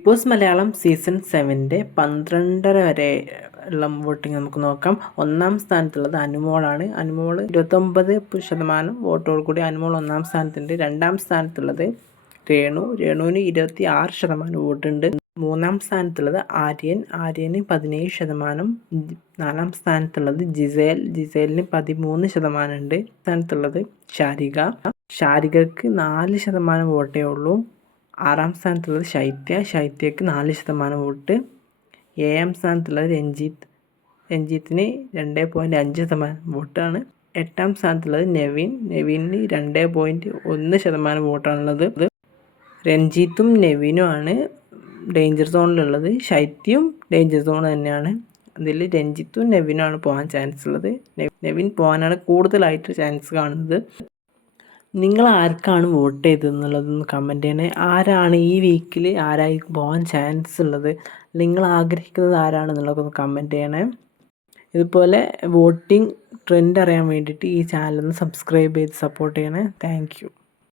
Big boss Malayalam season 7 12:30 വരെ ഉള്ള voting നമുക്ക് നോക്കാം. ഒന്നാം സ്ഥാനത്തുള്ളത് അനുമോളാണ്. അനുമോൾ 29% വോട്ടോട് കൂടി അനുമോൾ ഒന്നാം സ്ഥാനത്തുണ്ട്. രണ്ടാം സ്ഥാനത്തുള്ളത് രേണുവിന് 26% വോട്ടുണ്ട്. മൂന്നാം സ്ഥാനത്തുള്ളത് ആര്യന് 17%. നാലാം സ്ഥാനത്തുള്ളത് ജിസേലിന് 13% ഉണ്ട്. സ്ഥാനത്തുള്ളത് ഷാരികക്ക് 4% വോട്ടേ ഉള്ളൂ. ആറാം സ്ഥാനത്തുള്ളത് ശൈത്യക്ക് 4% വോട്ട്. ഏഴാം സ്ഥാനത്തുള്ളത് രഞ്ജിത്തിന് 2.5% വോട്ടാണ്. എട്ടാം സ്ഥാനത്തുള്ളത് നെവിന് 2.1% വോട്ടാണുള്ളത്. രഞ്ജിത്തും നെവിനുമാണ് ഡേഞ്ചർ സോണിലുള്ളത്. ശൈത്യവും ഡേഞ്ചർ സോൺ തന്നെയാണ്. അതിൽ രഞ്ജിത്തും നെവിനുമാണ് പോകാൻ ചാൻസ് ഉള്ളത്. നെവിൻ പോകാനാണ് കൂടുതലായിട്ട് ചാൻസ് കാണുന്നത്. നിങ്ങൾ ആർക്കാണ് വോട്ട് ചെയ്തതെന്നുള്ളതൊന്ന് കമൻറ്റ് ചെയ്യണേ. ആരാണ് ഈ വീക്കിൽ ആരായിരിക്കും പോകാൻ ചാൻസ് ഉള്ളത്, നിങ്ങൾ ആഗ്രഹിക്കുന്നത് ആരാണെന്നുള്ളതൊന്ന് കമൻറ്റ് ചെയ്യണേ. ഇതുപോലെ വോട്ടിംഗ് ട്രെൻഡ് അറിയാൻ വേണ്ടിയിട്ട് ഈ ചാനലൊന്ന് സബ്സ്ക്രൈബ് ചെയ്ത് സപ്പോർട്ട് ചെയ്യണേ. Thank you.